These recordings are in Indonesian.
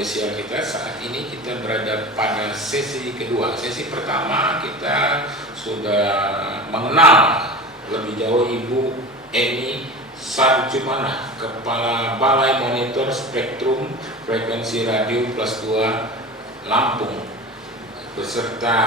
spesial kita saat ini. Kita berada pada sesi kedua. Sesi pertama kita sudah mengenal lebih jauh Ibu Eni Sarjumana, Kepala Balai Monitor Spektrum Frekuensi Radio Plus 2 Lampung, beserta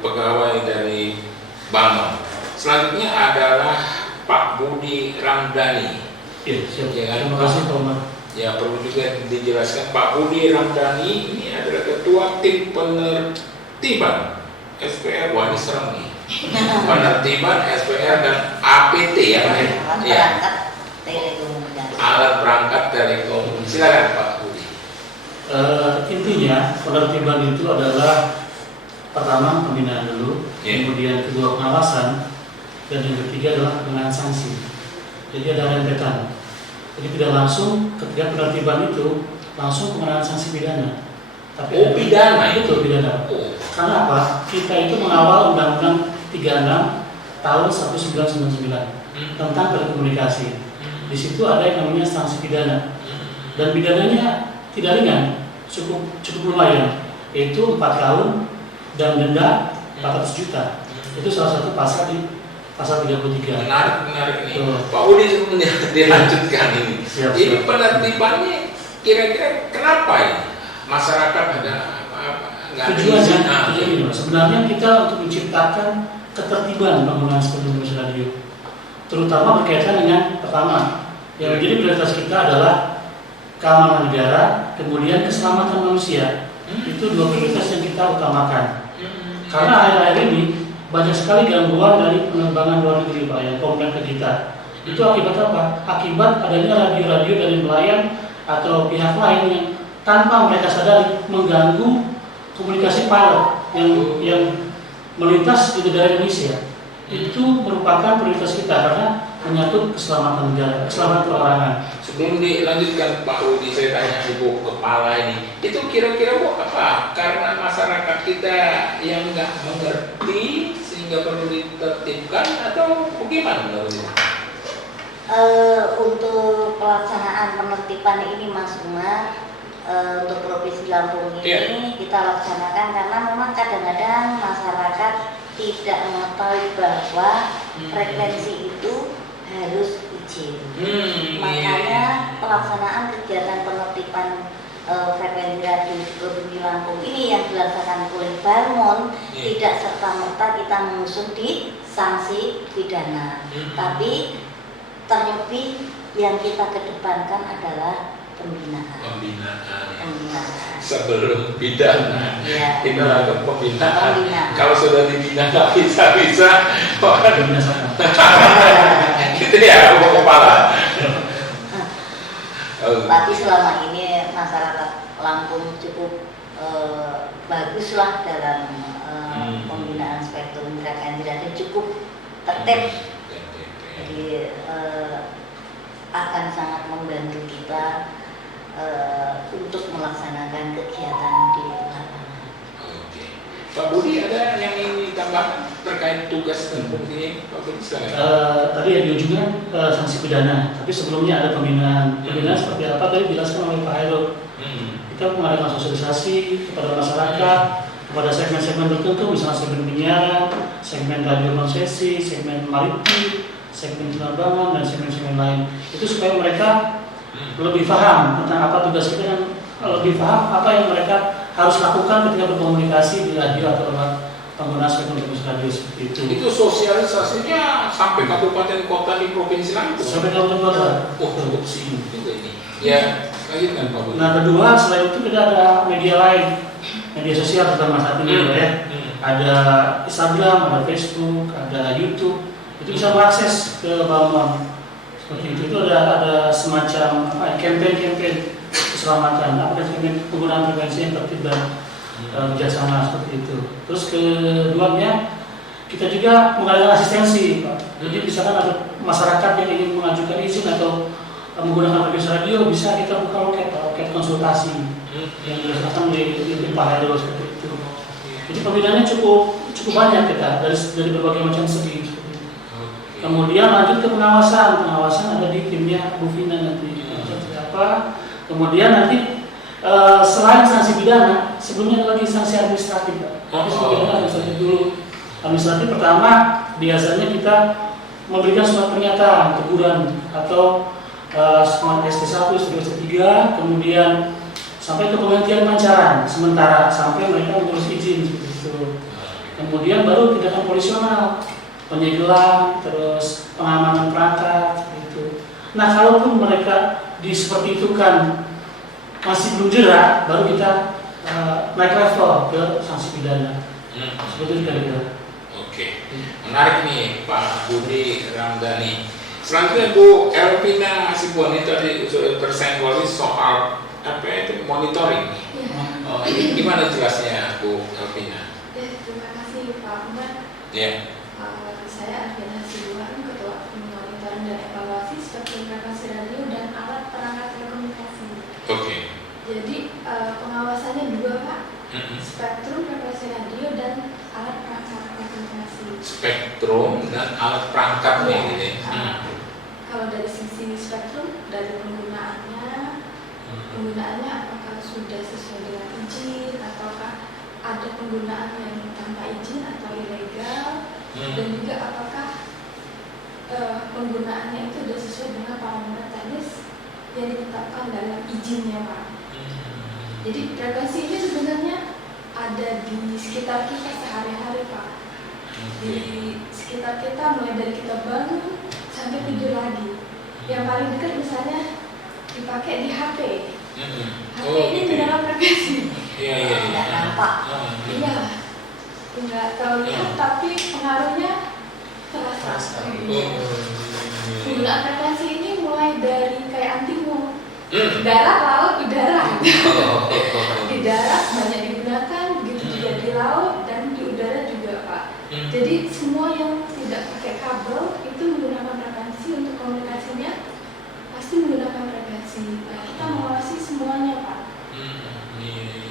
pegawai dari Balmon. Selanjutnya adalah Pak Budi Ramdhani. Ya, siap. Ya, Terima kasih Pak Umar. Ya, perlu juga dijelaskan Pak Budi Ramdhani ini adalah Ketua Tim Penertiban SPR. Wah, ini serem nih. Penertiban SPR dan APT ya, Pak. Ya. Alat perangkat telekomunikasi. Silakan Pak Budi. Intinya penertiban itu adalah pertama pembinaan dulu, kemudian kedua pengawasan, dan yang ketiga adalah pengenaan sanksi. Jadi ada rentetan. Jadi tidak langsung ketika penertiban itu langsung pengenaan sanksi pidana. Tapi pidana itu pidana. Karena apa? Kita itu mengawal Undang-Undang 36 tahun 1999 tentang telekomunikasi. Di situ ada yang namanya sanksi pidana. Dan pidananya tidak ringan, cukup lumayan, yaitu 4 tahun dan denda 400 juta. Itu salah satu pasal di pasal 33. Menarik ini. Pak Budi sebelum dilanjutkan ini. Ini penertibannya kira-kira kenapa ini? Masyarakat ada apa-apa? Tujuannya sebenarnya kita untuk menciptakan ketertiban penggunaan spektrum radio, terutama berkaitan dengan pertama yang menjadi prioritas kita adalah keamanan negara, kemudian keselamatan manusia. Itu dua prioritas yang kita utamakan. Karena akhir-akhir ini banyak sekali gangguan dari penerbangan luar negeri Pak yang komplain ke kita. Itu akibat apa? Akibat adanya radio-radio dari nelayan atau pihak lain yang tanpa mereka sadari mengganggu komunikasi pilot yang melintas di negara Indonesia. Itu merupakan prioritas kita karena menyangkut keselamatan negara, keselamatan perorangan. Sebelum dilanjutkan Pak Budi, saya tanya Ibu Kepala ini, itu kira-kira Bu apa? Karena masyarakat kita yang nggak mengerti sehingga perlu ditertibkan atau bagaimana menurut Ibu? Untuk pelaksanaan penertiban ini Mas Umar, untuk Provinsi Lampung ini kita laksanakan karena memang kadang-kadang masyarakat tidak mengetahui bahwa frekuensi itu harus izin. Makanya pelaksanaan kegiatan penertiban frekuensi radio di Provinsi Lampung ini yang dilaksanakan oleh Balmon tidak serta-merta kita mengusung di sanksi pidana, tapi terlebih yang kita kedepankan adalah pembinaan. Sebelum pidana, kita lakukan pembinaan. Kalau sudah dibina nggak bisa, gitu ya, Bu Kepala. Tapi selama ini masyarakat Lampung cukup baguslah dalam pembinaan spektrum frekuensi radio, cukup tertib. Jadi akan sangat membantu kita untuk melaksanakan kegiatan di lapangan. Oke. Pak Budi ada yang ingin ditambahkan terkait tugas dan fungsi Pak Budi? Tadi yang diujungkan sanksi pidana, tapi sebelumnya ada pembinaan. Pembinaan seperti apa tadi dijelaskan oleh Pak Hairul. Kita mengadakan sosialisasi kepada masyarakat, kepada segmen-segmen tertentu, misalnya segmen penyiaran, segmen radio konsesi, segmen maritim, segmen penerbangan dan segmen-segmen lain. Itu supaya mereka lebih paham tentang apa tugas kita dan lebih paham apa yang mereka harus lakukan ketika berkomunikasi di radio atau penggunaan spektrum radio seperti itu. Itu sosialisasinya sampai kabupaten kota di provinsi Lampung. Sampai kabupaten kota. Cukup sibuk juga ini. Ya, lanjutkan Pak Budi. Nah, kedua selain itu kita ada media lain, media sosial terutama saat ini ya. Ada Instagram, ada Facebook, ada YouTube. Itu bisa mengakses ke Balmon. Seperti itu ada semacam campaign keselamatan, penggunaan frekuensi yang tertib dan bijaksana seperti itu. Terus keduanya kita juga mengadakan asistensi, Pak. Jadi misalkan ada masyarakat yang ingin mengajukan izin atau menggunakan frekuensi radio, bisa kita buka loket konsultasi yang dilaksanakan di Pak Hairul seperti itu. Jadi pembinaannya cukup banyak kita dari berbagai macam segi. Kemudian lanjut ke pengawasan ada di timnya Bu Vina nanti seperti apa. Kemudian nanti Selain sanksi pidana, sebelumnya ada lagi sanksi administratif, Pak. Tapi sebelumnya administratif dulu. Administratif pertama biasanya kita memberikan surat pernyataan, teguran atau semangat ST1, ST2, ST3, kemudian sampai ke penghentian pancaran sementara sampai mereka mengurus izin seperti itu. Kemudian baru tindakan polisional, penyegelan, terus pengamanan perangkat seperti itu. Nah, kalaupun mereka seperti itu kan masih belum jerak, baru kita naik level ke sanksi pidana. Seperti itu kira-kira. Oke, menarik nih Pak Budi Ramdhani. Selanjutnya Bu Elvina Hasibuan, ini tadi tersenggol soal apa itu monitoring. Ini gimana jelasnya Bu Elvina? Terima kasih Pak Ahmad. Ya. Saya Elvina Hasibuan, Ketua Monitoring dan Evaluasi Spektrum Frekuensi Radio dan Alat Perangkat Telekomunikasi. Oke. Jadi pengawasannya dua Pak, spektrum frekuensi radio dan alat perangkat telekomunikasi. Spektrum dan alat perangkatnya gitu. Kalau dari sisi spektrum, dari penggunaannya apakah sudah sesuai dengan izin ataukah ada penggunaan yang tanpa izin atau ilegal, dan juga apakah penggunaannya itu sudah sesuai dengan parameter teknis yang ditetapkan dalam izinnya Pak. Jadi frekuensi ini sebenarnya ada di sekitar kita sehari-hari Pak. Di sekitar kita mulai dari kita bangun sampai tidur lagi. Yang paling dekat misalnya dipakai di HP. HP ini dalam frekuensi. Iya. Tidak nampak. Iya. Enggak terlihat tapi pengaruhnya terasa. Penggunaan frekuensi ini mulai dari kayak antimu. Darat, laut, udara. Di darat banyak digunakan, begitu juga di laut dan di udara juga Pak. Jadi semua yang tidak pakai kabel itu menggunakan frekuensi untuk komunikasinya pasti menggunakan frekuensi. Nah, kita mengawasi semuanya Pak.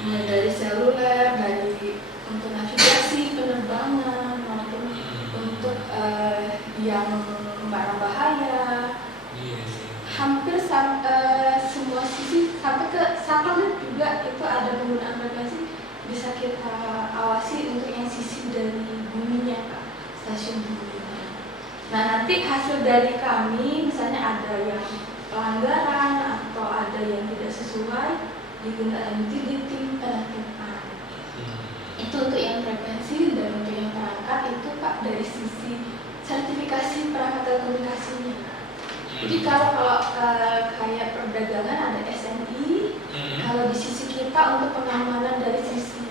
Mulai dari seluler, dari untuk navigasi, penerbangan, maupun untuk yang barang bahaya. Hampir semua sisi sampai ke satelit juga itu ada penggunaan frekuensi, bisa kita awasi untuk yang sisi dari buminya Pak, stasiun buminya. Nah nanti hasil dari kami misalnya ada yang pelanggaran atau ada yang tidak sesuai digunakan di tim penertiban. Itu untuk yang frekuensi, dan untuk yang perangkat itu Pak dari sisi sertifikasi perangkat telekomunikasinya. Jadi kalau kayak perdagangan ada SNI, kalau di sisi kita untuk pengamanan dari sisi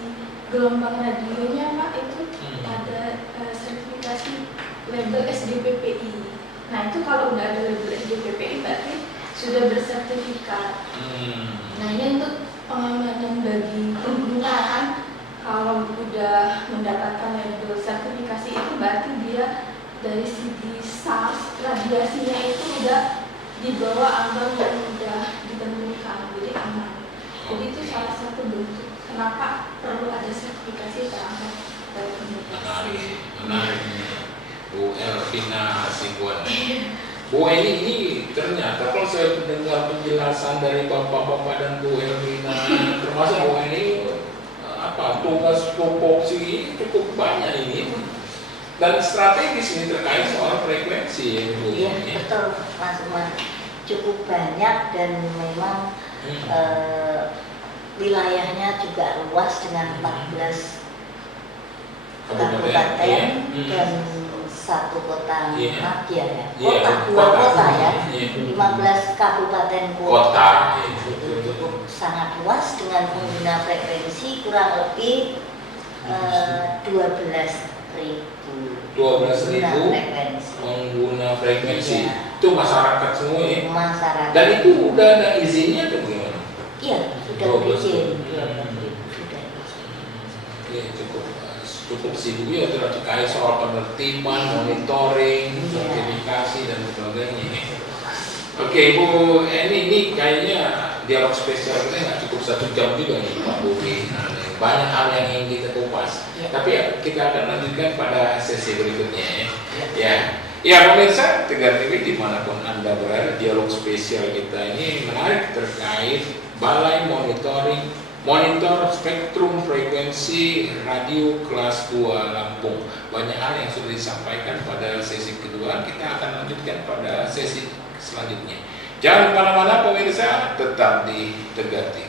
gelombang radionya Pak itu ada sertifikasi label SDPPI. Nah itu kalau udah ada label SDPPI berarti sudah bersertifikat. Nah ini untuk pengamanan bagi penggunaan, kalau udah mendapatkan label sertifikasi itu berarti dia dari segi SARS radiasinya itu udah di bawah ambang yang udah ditentukan, jadi aman. Jadi itu salah satu bentuk kenapa perlu ada sertifikasi perangkat telekomunikasi. Menarik. Bu Elvina Hasibuan. Bu ini ternyata kalau saya mendengar penjelasan dari bapak-bapak dan Bu Elvina, termasuk Bu ini tugas tupoksi cukup banyak ini. Dan strategis ini terkait soal frekuensi ya Bu. Iya betul Mas Umar, cukup banyak dan memang wilayahnya juga luas dengan 14 kabupaten dan satu kota madya ya. Dua kota ya. 15 kabupaten kota. Itu cukup sangat luas dengan pengguna frekuensi kurang lebih 12.000 pengguna frekuensi. Itu masyarakat semua ya? Masyarakat. Dan itu udah ada izinnya atau bagaimana? Iya, sudah berizin. Oke, cukup sibuk ya terkait soal penertiban, monitoring, sertifikasi dan sebagainya. Oke Bu, ini kayaknya dialog spesial kita nggak cukup 1 jam juga nih Pak Budi. Banyak hal yang ingin kita kupas. Tapi kita akan lanjutkan pada sesi berikutnya ya. Ya pemirsa, Tegar TV dimanapun Anda berada, dialog spesial kita ini menarik terkait Balai Monitor Spektrum Frekuensi Radio Kelas 2 Lampung. Banyak hal yang sudah disampaikan pada sesi kedua, kita akan lanjutkan pada sesi selanjutnya. Jangan kemana-mana pemirsa, tetap di Tegar TV.